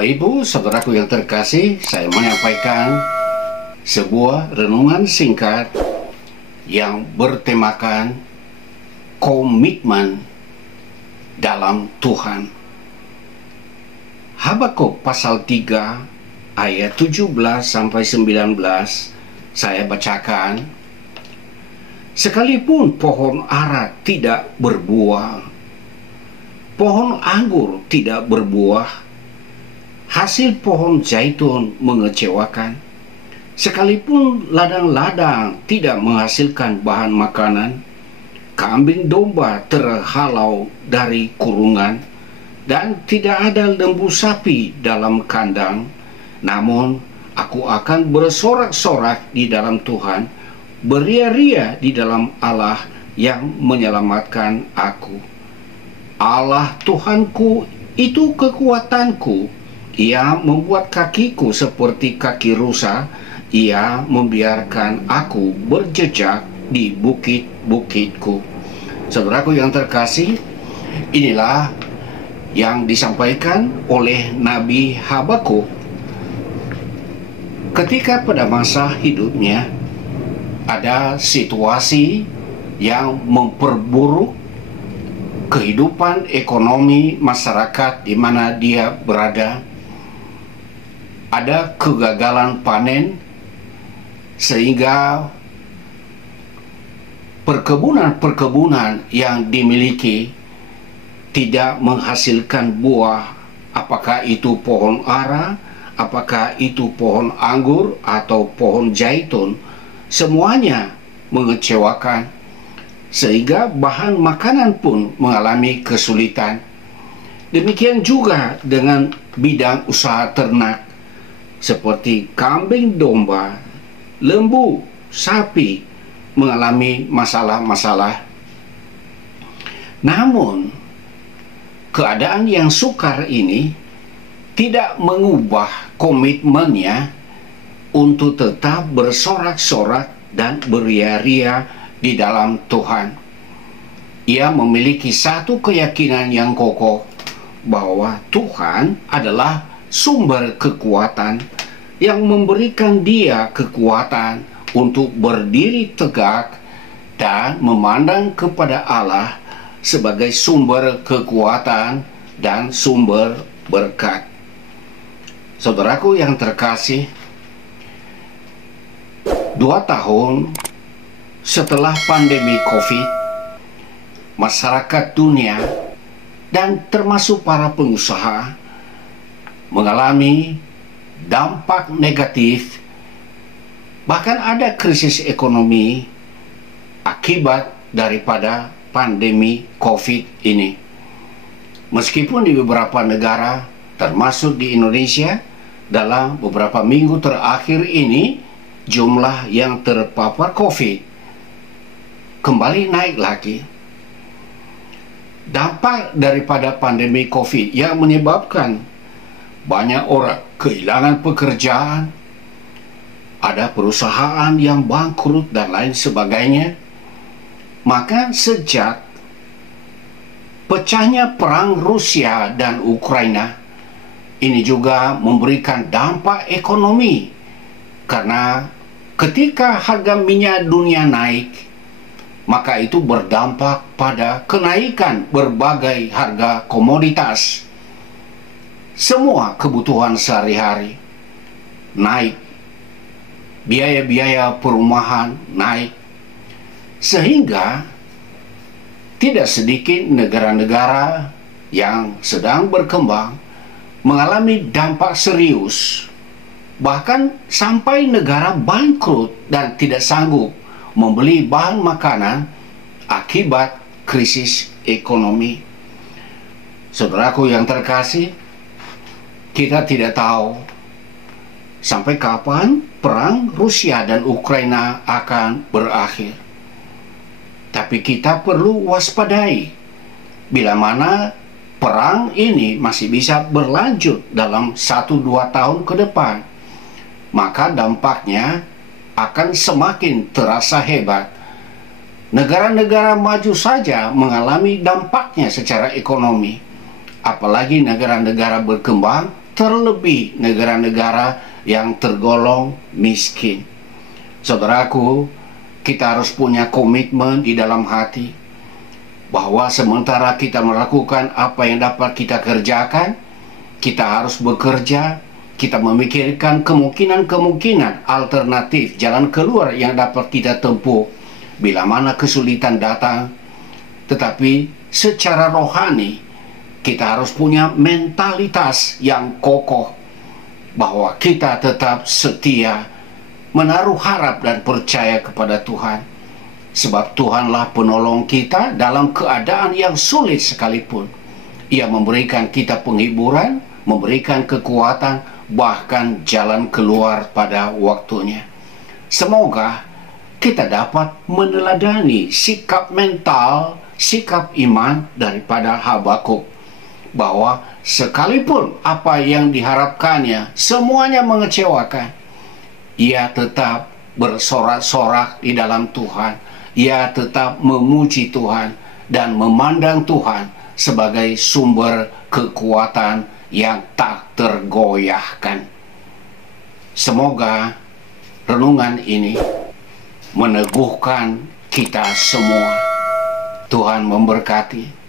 Bapak Ibu, saudaraku yang terkasih, saya menyampaikan sebuah renungan singkat yang bertemakan komitmen dalam Tuhan. Habakuk pasal 3 ayat 17 sampai 19 saya bacakan. Sekalipun pohon ara tidak berbuah, pohon anggur tidak berbuah, hasil pohon zaitun mengecewakan. Sekalipun ladang-ladang tidak menghasilkan bahan makanan, kambing domba terhalau dari kurungan, dan tidak ada lembu sapi dalam kandang, namun aku akan bersorak-sorak di dalam Tuhan, beria-ria di dalam Allah yang menyelamatkan aku. Allah Tuhanku itu kekuatanku. Ia membuat kakiku seperti kaki rusa. Ia membiarkan aku berjejak di bukit-bukitku. Saudaraku yang terkasih, inilah yang disampaikan oleh Nabi Habakuk ketika pada masa hidupnya ada situasi yang memperburuk kehidupan ekonomi masyarakat di mana dia berada. Ada kegagalan panen sehingga perkebunan-perkebunan yang dimiliki tidak menghasilkan buah, apakah itu pohon ara, apakah itu pohon anggur atau pohon zaitun, semuanya mengecewakan sehingga bahan makanan pun mengalami kesulitan. Demikian juga dengan bidang usaha ternak seperti kambing domba, lembu, sapi mengalami masalah-masalah. Namun keadaan yang sukar ini tidak mengubah komitmennya untuk tetap bersorak-sorak dan beria-ria di dalam Tuhan. Ia memiliki satu keyakinan yang kokoh bahwa Tuhan adalah sumber kekuatan yang memberikan dia kekuatan untuk berdiri tegak dan memandang kepada Allah sebagai sumber kekuatan dan sumber berkat. Saudaraku yang terkasih, 2 tahun setelah pandemi COVID, masyarakat dunia dan termasuk para pengusaha mengalami dampak negatif, bahkan ada krisis ekonomi akibat daripada pandemi COVID ini. Meskipun di beberapa negara, termasuk di Indonesia, dalam beberapa minggu terakhir ini, jumlah yang terpapar COVID kembali naik lagi. Dampak daripada pandemi COVID yang menyebabkan banyak orang kehilangan pekerjaan, ada perusahaan yang bangkrut dan lain sebagainya. Maka sejak pecahnya perang Rusia dan Ukraina, ini juga memberikan dampak ekonomi, karena ketika harga minyak dunia naik, maka itu berdampak pada kenaikan berbagai harga komoditas. Semua kebutuhan sehari-hari naik, biaya-biaya perumahan naik, sehingga tidak sedikit negara-negara yang sedang berkembang mengalami dampak serius, bahkan sampai negara bangkrut dan tidak sanggup membeli bahan makanan akibat krisis ekonomi. Saudaraku yang terkasih, kita tidak tahu sampai kapan perang Rusia dan Ukraina akan berakhir. Tapi kita perlu waspadai bila mana perang ini masih bisa berlanjut dalam 1-2 tahun ke depan. Maka dampaknya akan semakin terasa hebat. Negara-negara maju saja mengalami dampaknya secara ekonomi, apalagi negara-negara berkembang terlebih negara-negara yang tergolong miskin. Saudaraku, kita harus punya komitmen di dalam hati bahwa sementara kita melakukan apa yang dapat kita kerjakan, kita harus bekerja, kita memikirkan kemungkinan-kemungkinan alternatif jalan keluar yang dapat kita tempuh bila mana kesulitan datang. Tetapi secara rohani, kita harus punya mentalitas yang kokoh bahwa kita tetap setia, menaruh harap dan percaya kepada Tuhan. Sebab Tuhanlah penolong kita dalam keadaan yang sulit sekalipun. Ia memberikan kita penghiburan, memberikan kekuatan, bahkan jalan keluar pada waktunya. Semoga kita dapat meneladani sikap mental, sikap iman daripada Habakuk, bahwa sekalipun apa yang diharapkannya semuanya mengecewakan, ia tetap bersorak-sorak di dalam Tuhan. Ia tetap memuji Tuhan dan memandang Tuhan sebagai sumber kekuatan yang tak tergoyahkan. Semoga renungan ini meneguhkan kita semua. Tuhan memberkati.